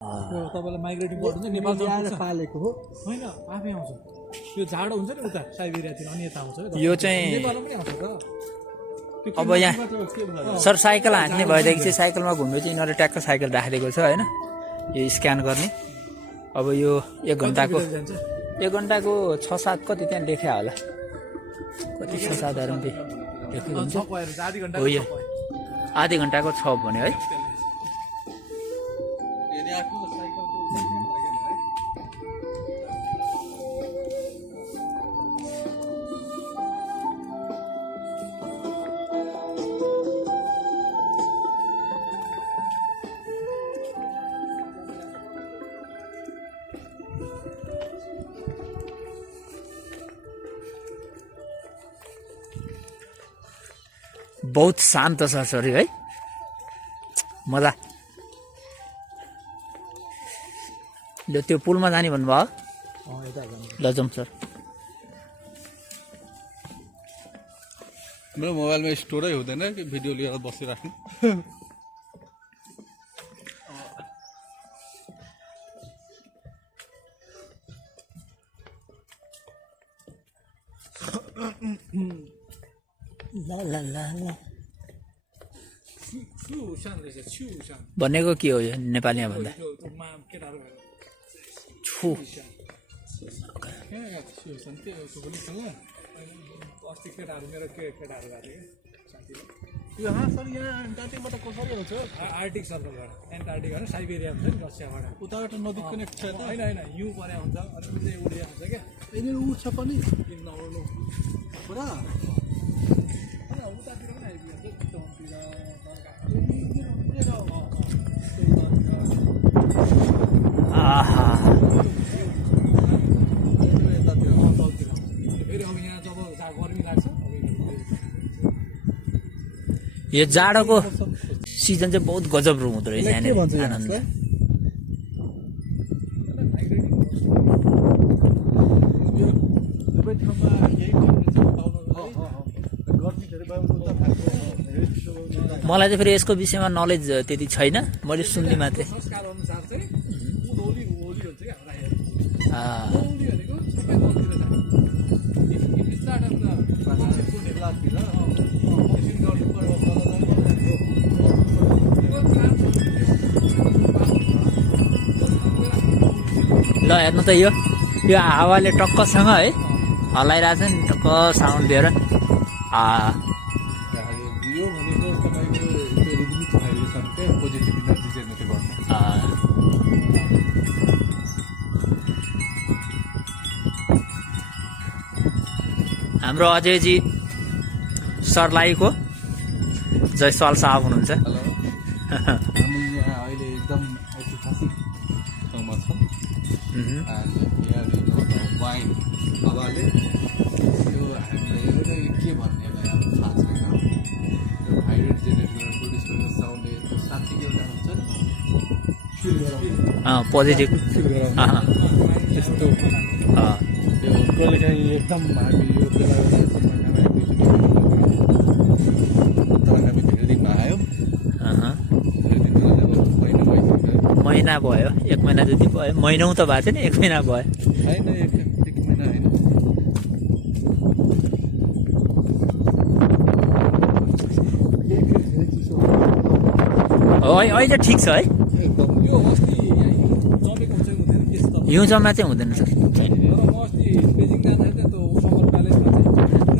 तपाईँलाई माइग्रेटिङ बर्ड हुन्छ नेपाल पालेको हो होइन आफै आउँछ यो झाड हुन्छ नि उता साइबेरियातिर अनि यता आउँछ यो चाहिँ नेपालमा पनि आउँछ त अब यहाँ सर साइकल हाँक्ने भएदेखि चाहिँ साइकलमा घुम्यो चाहिँ यिनीहरूले ट्याक्क साइकल राखिदिएको छ होइन यो स्क्यान गर्ने अब यो 1 घन्टाको 6-7 कति त्यहाँ लेख्या होला कति 6-7 लेखेको हुन्छ हो यो आधी घन्टाको 6 भन्यो है बहुत शान्त छ सरी है मजा ल त्यो पुलमा जाने भन्नुभयो ल जाउँ सर मेरो मोबाइलमा स्टोरै हुँदैन कि भिडियो लिएर बसिराख्नु भनेको के हो यो नेपालीमा भन्दा छु अस्ति केटाहरू मेरो केटाहरू गएको थियो सर यहाँ एन्टार्टिकबाट कसरी आउँछ आर्टिक सर्कलबाट एन्टार्टिक होइन साइबेरिया हुन्छ नि रसियाबाट उताबाट नदी कनेक्ट छ होइन हिउँ परे हुन्छ अनि चाहिँ उडिया हुन्छ क्या यिनीहरू उठ्छ पनि नआउनु पुरा उतातिर पनि आइपुग्छ आहा फेरि अब यहाँ जब गर्मी लाग्छ यो जाडोको सिजन चाहिँ बहुत गजब रुम हुँदो रहेछ यहाँनिर आनन्द मलाई चाहिँ फेरि यसको विषयमा नलेज त्यति छैन मैले सुन्ने मात्रै संस्कार अनुसार चाहिँ होली हुन्छ क्या ल हेर्नु त यो हावाले टक्कसँग है हल्लाइरहेको छ नि टक्क साउन्ड दिएर हाम्रो अजयजी सर्लाहीको जयसवाल साहब हुनुहुन्छ हामी यहाँ अहिले एकदम ऐतिहासिक ठाउँमा छौँ वाइन हावाले यो हामीलाई एउटै के भन्ने अब थाहा छैन हाइड्रेट जेनेरेटर प्रड्युस गरेर साउन्डले त्यो 60 एउटा हुन्छ नि पोजिटिभ त्यस्तो त्यो कहिले काहीँ एकदम हामी यो बेला हामी धेरै दिनमा आयो महिना भयो 1 महिना जति भयो महिनौ त भएको थिएन 1 महिना भयो होइन 1 महिना होइन अहिले ठिक छ है यो अस्ति जमेको चाहिँ हुँदैन त्यस्तो हिउँ जम्मा चाहिँ हुँदैन सर तर म अस्ति बेजिङ जाँदाखेरि त्यो समर प्यालेसमा चाहिँ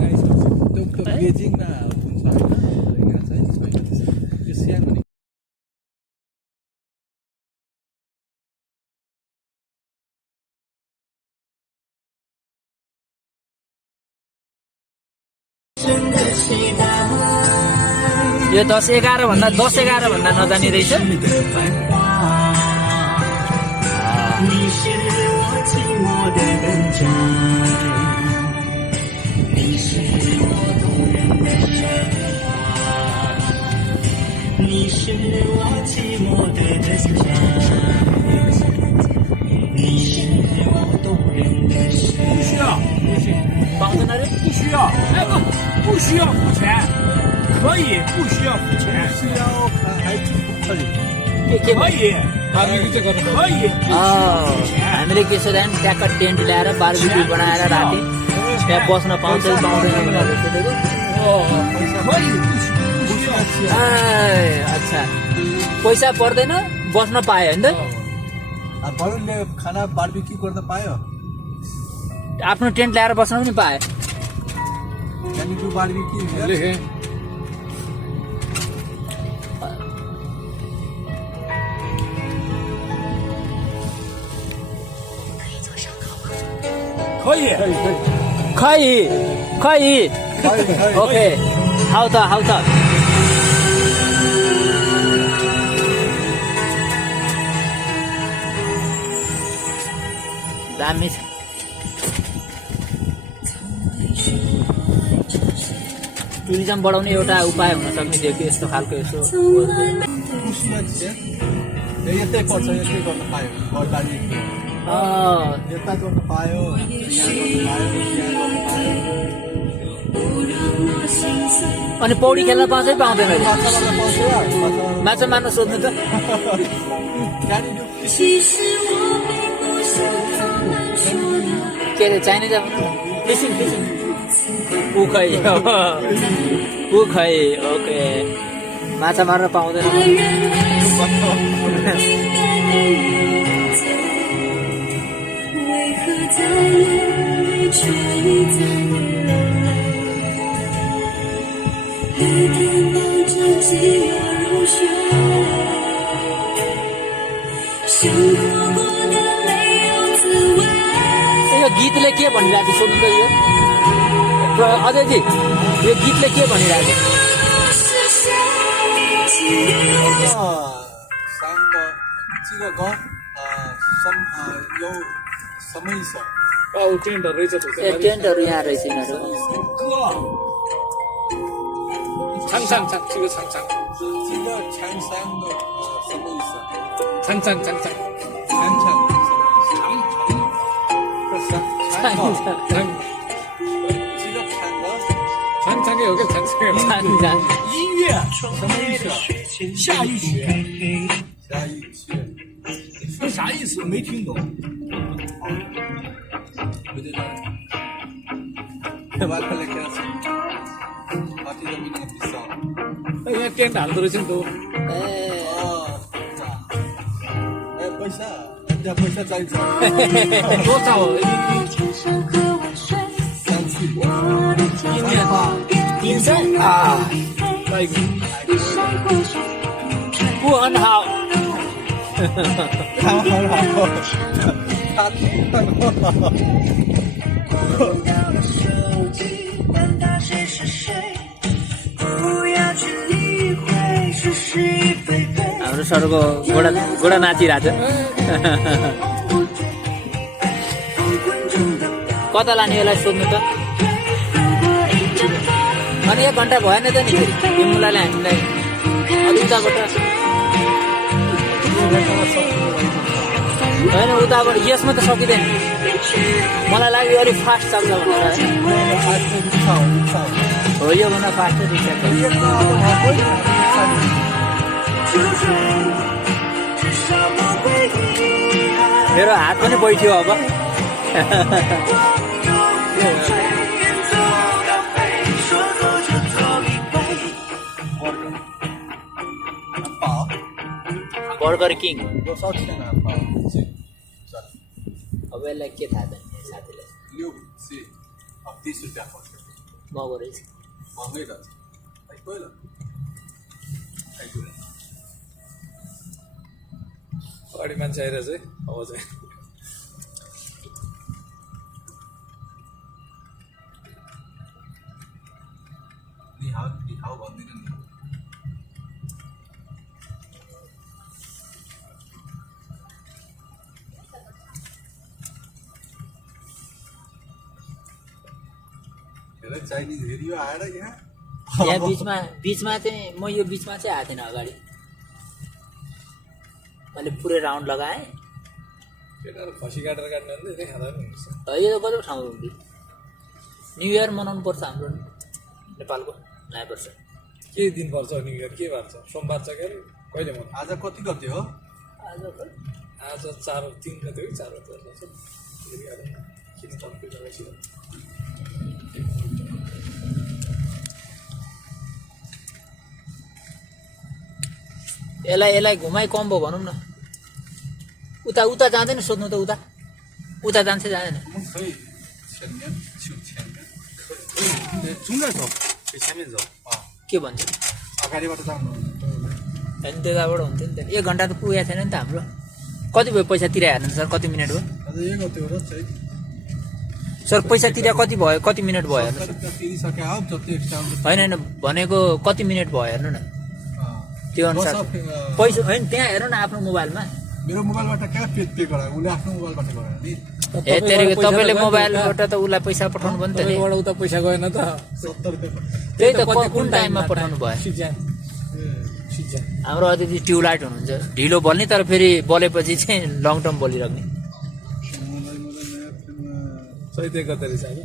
आइसकेको त्यो बेजिङमा हुन्छ होइन यहाँ चाहिँ छैन त्यो सानो यो 10-11 भन्दा 10-11 भन्दा नजाने रहेछ पाउँदैन रे 不需要，哎不，不需要付钱，可以不需要付钱，需要看还可以。के可以， बार्बिक्यू चाहिँ गर्नु हामीले के छ भने ट्याक्क टेन्ट ल्याएर बार्बिक्यू बनाएर राति त्यहाँ बस्न पाउँछ कि पाउँदैन भनेर सोधेको। अच्छा पैसा पर्दैन बस्न पायो होइन त बरुले खाना बार्बिक्यू गर्न पायो आफ्नो टेन्ट ल्याएर बस्न पनि पायो त्यहाँदेखि बार्बिक्यू लेखेँ खै ओके हाउ त दामी छ टुरिज्म बढाउने एउटा उपाय हुन सक्ने थियो कि यस्तो खालको यसो यतै पर्छ यतै गर्न पायो घर बार्बिक्यू यता गर्न पायो यहाँ गर्न पायो यहाँ गर्न पायो अनि पौडी खेल्न पाउँछ कि पाउँदैन अरे? माछा मार्न पाउँछ माछा मार्न सोध्नु त के अरे चाइनिज फिसिङ उखै ओके माछा मार्न पाउँदैन यो गीतले के भनिरहेको छ सोध्नु त यो अजयजी यो गीतले के भनिरहेको साङ्ग चिरग यो समय छ टेन्टहरू रहेछ ए टेन्टहरू यहाँ रहेछ यिनीहरू छाङछाङ चिरो छाङछाङ चिर छ्याङसाङ समय छ छाङछाङ छ्याङछाङ चिर छ्याङ छाङछाङै हो क्या छाङछाङ 音乐充沛的水前下雨雪，下雨雪说啥意思？没听懂。What the heck is it? What is the meaning of this song? यहाँ टेन्ट हाल्दो रहेछ नि त पैसा त्यहाँ पैसा चाहिन्छ多少 不很好他很好हाम्रो सरको गोडा नाचिरहेको छ कता लाने यसलाई सोध्नु त अनि 1 घन्टा भएन त नि यो मुलाले हामीलाई अलि उताबाट होइन उताबाट यसमा त सकिँदैन मलाई लाग्यो अलिक फास्ट चल्छ भनेर हो योभन्दा फास्ट रिक्सा मेरो हात पनि बैठ्यो अब बर्गर किङ अब यसलाई के थाहा छ साथीलाई मगो रहेछ अगाडि मान्छे आइरहेछ है अब चाहिँ चाइनिज हेरियो आएर यहाँ बिचमा चाहिँ म यो बिचमा चाहिँ आएको थिएन अगाडि मैले पुरै राउन्ड लगाएँ केटाहरू खसी काटेर काट्नु भने धेरै खाँदा पनि हुन्छ यो त कति ठाउँ न्यु इयर मनाउनु पर्छ हाम्रो नेपालको नयाँ वर्ष के दिन पर्छ न्यु इयर के बार छ सोमबार छ के अरे कहिले मनाउँछ आज कति गते हो आज 3 गते हो 4 गते रहेछ फेरि अब किन कम्प्लिट गरेछ यसलाई घुमाइ कम्बो भनौँ न उता उता जाँदैन सोध्नु त उता जान्छ जाँदैन के भन्छ अगाडिबाट जानु होइन त्यताबाट हुन्थ्यो नि त 1 घन्टा त पुगेको छैन नि त हाम्रो कति भयो पैसा तिरे हेर्नु सर कति मिनट भयो अझ 1 गते हो र चाहिँ सर पैसा तिरे कति भयो कति मिनट भयो हेर्नु तिरिसके अब जति एक्स्ट्रा आउँछ होइन भनेको कति मिनट भयो हेर्नु न त्यो अनुसार पैसा होइन त्यहाँ हेर्नु न आफ्नो मोबाइलमा मेरो मोबाइलबाट कहाँ पे गरा उसले आफ्नो मोबाइलबाट गरा नि ए तेरेको तपाईँले मोबाइलबाट त उसलाई पैसा पठाउनु भयो नि त नि तपाईँबाट उता पैसा गएन त 70 रुपैयाँ त्यही त कुन टाइममा पठाउनु भयो सिजन हाम्रो अतिथि ट्युबलाइट हुनुहुन्छ ढिलो बल्ने तर फेरि बलेपछि चाहिँ लङ टर्म बलिराख्ने सही गते रहेछ होइन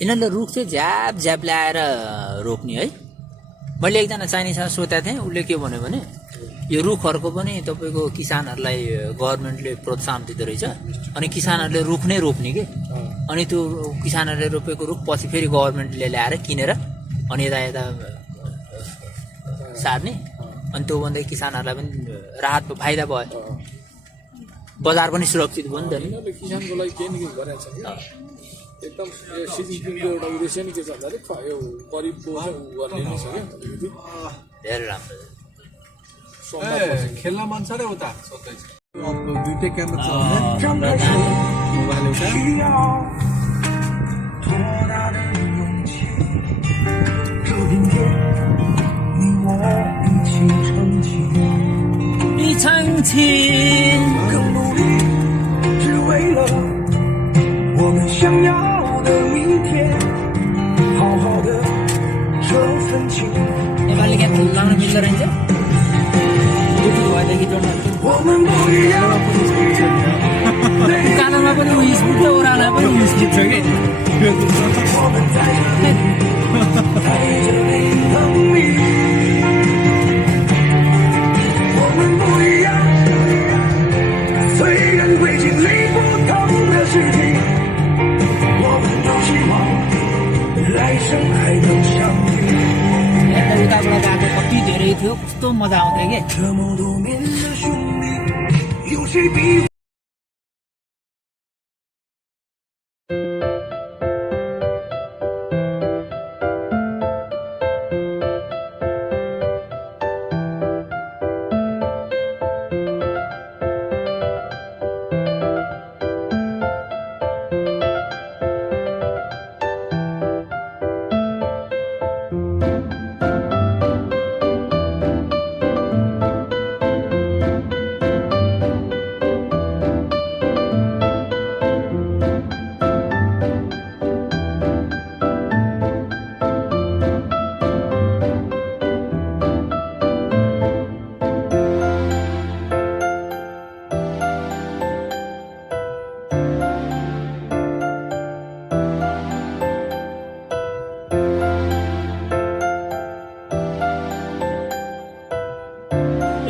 यिनीहरूले रुख चाहिँ झ्याप झ्याप ल्याएर रोप्ने है मैले एकजना चाइनिजसँग सोधेको थिएँ उसले के भन्यो भने यो रुखहरूको पनि तपाईँको किसानहरूलाई गभर्मेन्टले प्रोत्साहन दिँदो रहेछ अनि किसानहरूले रुख नै रोप्ने कि अनि त्यो किसानहरूले रोपेको रुख पछि फेरि गभर्मेन्टले ल्याएर किनेर अनि यता सार्ने अनि त्यो भन्दै किसानहरूलाई पनि राहत फाइदा भयो बजार पनि सुरक्षित भयो नि त नि यिनीहरूले किसानको लागि केही न केही गरेको छ कि एकदम सी जिनपिङको एउटा उद्देश्य नै के छ भन्दाखेरि यो गरिबको गर्ने नै छ क्या अलिकति धेरै राम्रो खेल्न मन छ र उता सोध्दैछ दुईटै क्यामेरा चलाउने मोबाइल नेपाली क्याप लाउन मिल्दो रहेछ भएदेखि कालोमा पनि उयो स्पिड छ ओह्रालोमा पनि उयो स्पिड छ कि उताबाट गएको कति धेरै थियो कस्तो मजा आउँथ्यो कि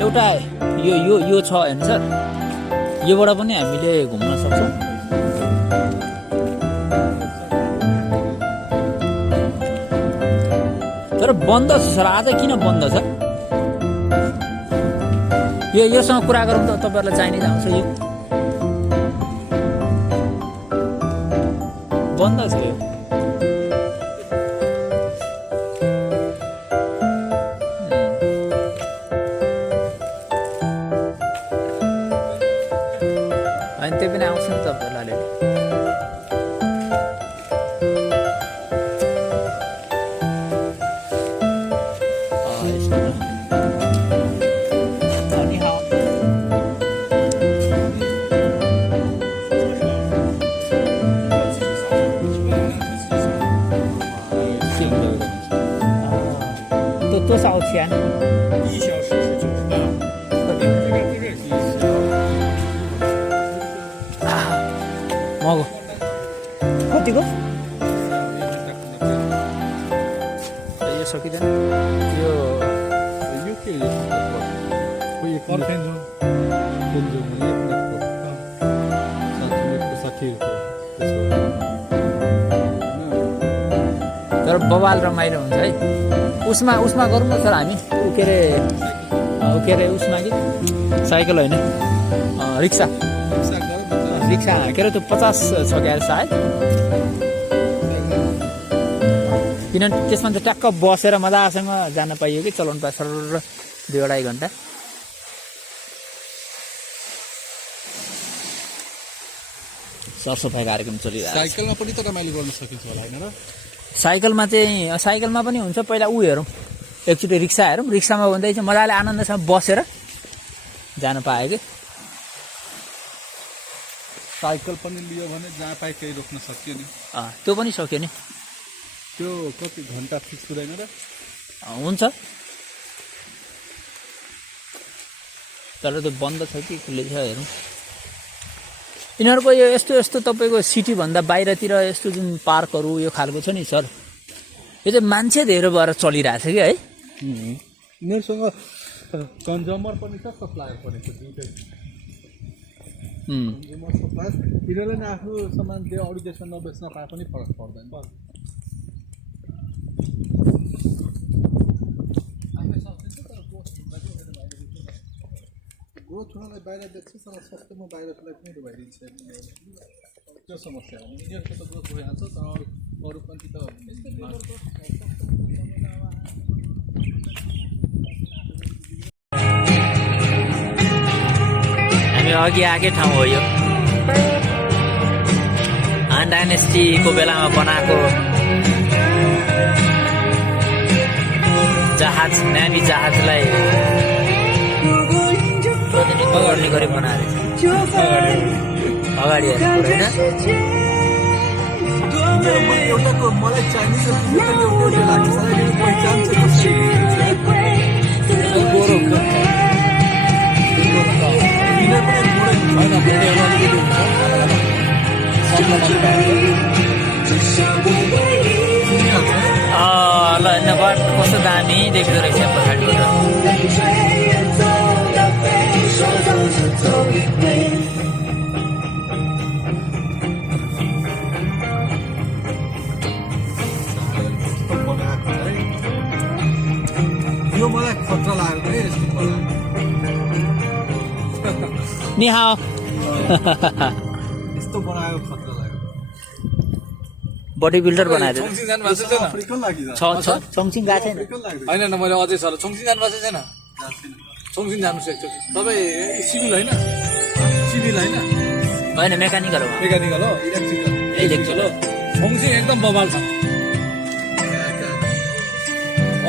एउटा यो छ होइन सर योबाट पनि हामीले घुम्न सक्छौँ तर बन्द छ सर आज किन बन्द छ योसँग कुरा गरौँ त तपाईँहरूलाई चाहिने आउँछ यो बन्द छ यो त्यो पनि आउँछ नि तपाईँहरूलाई多少钱？1小时是90。मगो कतिको सकिँदैन यो यो के हो यो पर्फेन्ट जो तर बवाल रमाइलो हुन्छ है उसमा गरौँ न सर हामी के अरे उसमा कि साइकल होइन रिक्सा के अरे त्यो 50 छ क्या सायद किनभने त्यसमा चाहिँ ट्याक्क बसेर मजासँग जान पाइयो कि चलाउनु पायो सर 2-2.5 घन्टा सरसफाइ कार्यक्रम चलिरहेको साइकलमा पनि त रमाइलो गर्न सकिन्छ होला हैन र साइकलमा पनि हुन्छ पहिला ऊ हेरौँ एकचोटि रिक्सा हेरौँ रिक्सामा भन्दै चाहिँ मजाले आनन्दसँग बसेर जान पायो कि साइकल पनि लियो भने जहाँ पाए केही रोक्न सक्यो नि त्यो पनि सक्यो नि त्यो कति घन्टा फिक्स हुँदैन र हुन्छ तर त्यो बन्द छ कि खुल्लै छ हेरौँ यिनीहरूको यो यस्तो तपाईँको सिटीभन्दा बाहिरतिर यस्तो जुन पार्कहरू यो खालको छ नि सर यो चाहिँ मान्छे धेरै भएर चलिरहेछ कि है यिनीहरूसँग कन्ज्युमर पनि छ सप्लायर पनि छ दुईटै कन्ज्युमर सप्लायर यिनीहरूले नि आफ्नो सामान त्यो अरू देशमा नबेच्न पाए पनि फरक पर्दैन ग्रोथ हुनलाई बाहिर बेच्छ तर सस्तोमा बाहिरलाई पनि डुबाइदिन्छ त्यो समस्या हो यिनीहरूको त ग्रोथ भइहाल्छ तर अरू पनि त हामी अघि आएकै ठाउँ हो यो हान डाइनेस्टीको बेलामा बनाएको जहाज न्याभी जहाजलाई प्रतिनिधित्व गर्ने गरी बनाएर अगाडि हेर्नु होइन मलाई चाइनिज पहिचान ल हेर्न कस्तो दामी देख्दो रहेछ पछाडिबाट यो मलाई खतरा लाग्यो है यस्तो मलाई नि हाओ यस्तो बनायो खतरा लाग्यो बडी बिल्डर बनाएर चङसिङ जानु भएको छैन फ्रिकल लागिरहेको छ चङसिङ गएको छैन होइन न मैले अझै सर चङसिङ जानु भएको छैन चङसिङ जानु एकचोटि तपाईँ सिभिल होइन होइन मेकानिकल हो मेकानिकल हो इलेक्ट्रिकल हो चङसिङ एकदम बवाल छ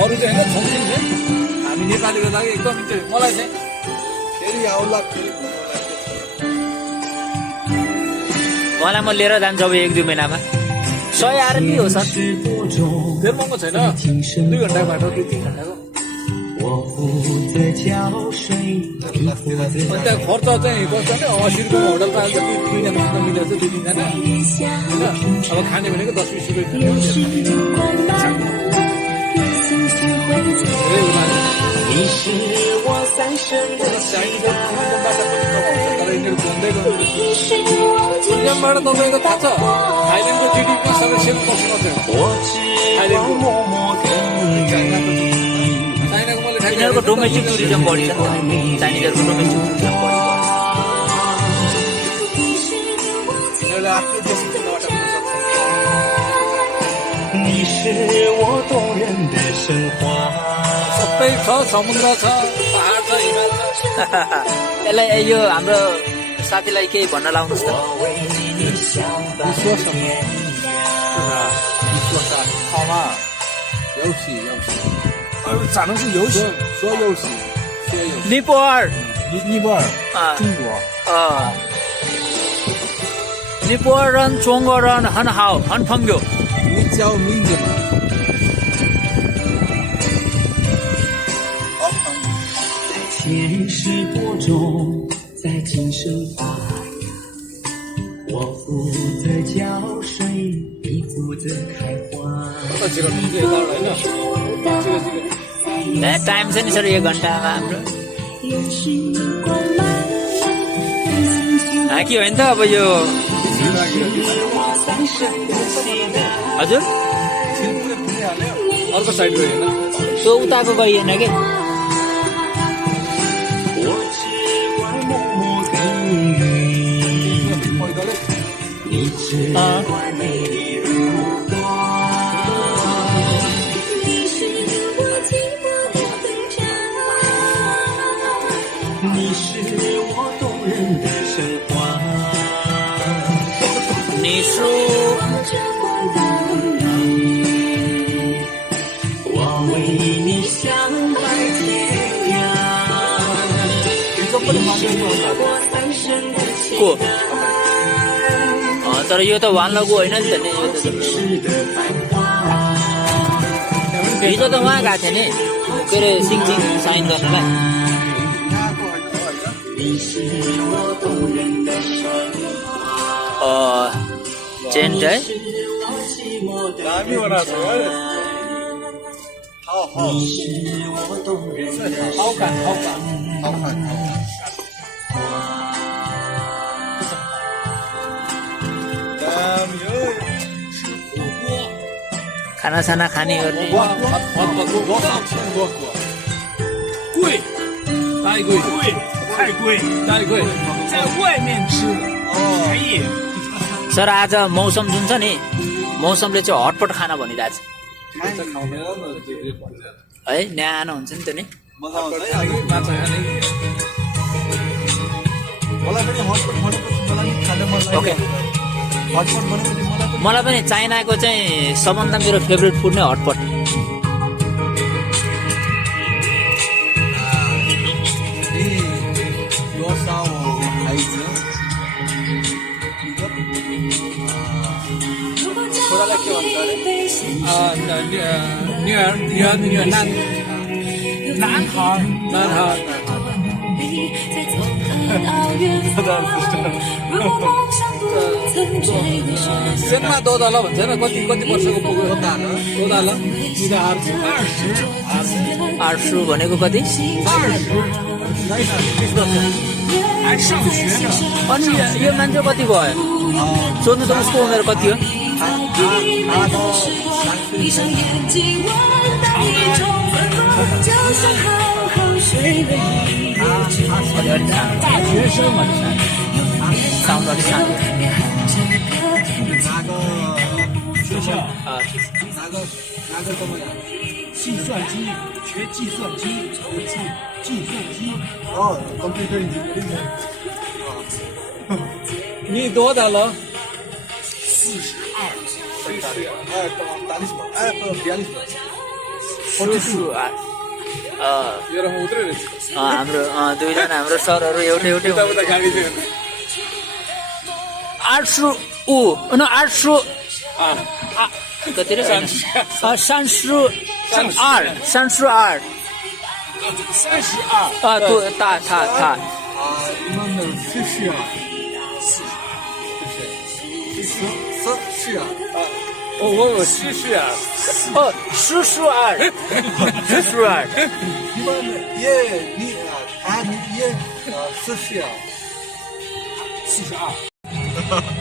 अरू चाहिँ होइन चङसिङ चाहिँ हामी नेपालीको लागि एकदम मलाई चाहिँ फेरि आउला फेरि उहाँलाई म लिएर जान्छु अब 1-2 महिनामा 100 RMB हो सर धेरै महँगो छैन 2 घन्टाको बाटो 2-3 घन्टाको अनि त्यहाँ खर्च चाहिँ कस्तो भने 80 रुपियाँमा होटल पाइन्छ 2-3जनासँग मिलेर चाहिँ 2-3जना होइन अब खाने भनेको 10-20 रुपियाँ बाट तपाईँको थाहा छ थाइल्यान्डको जिडिपी 7% मात्रै हो चाइनाको मैले यिनीहरूको डोमेस्टिक टुरिज्म बढी छ चाइनिजहरूको डोमेस्टिक टुरिज्म बढी यिनीहरूले आफ्नो देशको चिन्हबाट पुग्न सक्छ सबै छ समुद्र छ पहाड छ हिमाल छ यसलाई यो हाम्रो साथीलाई केही भन्न लाउनुहोस् त निपोर निपोर रन चोङ्गो रन हन हाउ हन फङ्ग्यो 在今生发芽，我负责浇水，你负责开花。这几个名字也到来了。ए टाइम छ नि सर 1 घन्टामा हाम्रो के हो नि त अब यो हजुर अर्को साइड गयो होइन त्यो उताको गरिएन के को तर यो त वान लगु होइन नि त नि हिजो त उहाँ गएको थिएँ नि के अरे सिङसिङ साइन गर्नलाई चेन्ट है दामी बनाएको छ खानासाना खाने गर्ने 贵，太贵，太贵，在外面吃便宜。 सर आज मौसम जुन छ नि मौसमले चाहिँ हटपट खाना भनिरहेछ है न्यानो हुन्छ नि त नि मजा आउँछ है माछा खाने मलाई पनि हटपट मलाई खान मन लाग्यो ओके हटपट भनेपछि मलाई पनि चाइनाको चाहिँ सबभन्दा मेरो फेभरेट फुड नै हटपट सेनमा दोदाल भन्छ होइन कति वर्षको पुग्यो दोदाल 800 भनेको कति अनि यो मान्छे कति भयो सोध्नु त उसको उमेर कति हो साउन्ड अलिक सानो计算机学计算机筹计计算机。 कम्प्युटर इन्जिनियरिङ नि दोदाल हाम्रो दुईजना हाम्रो सरहरू एउटै 800 कति रे 32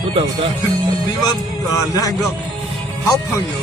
不懂的，你们2个好朋友。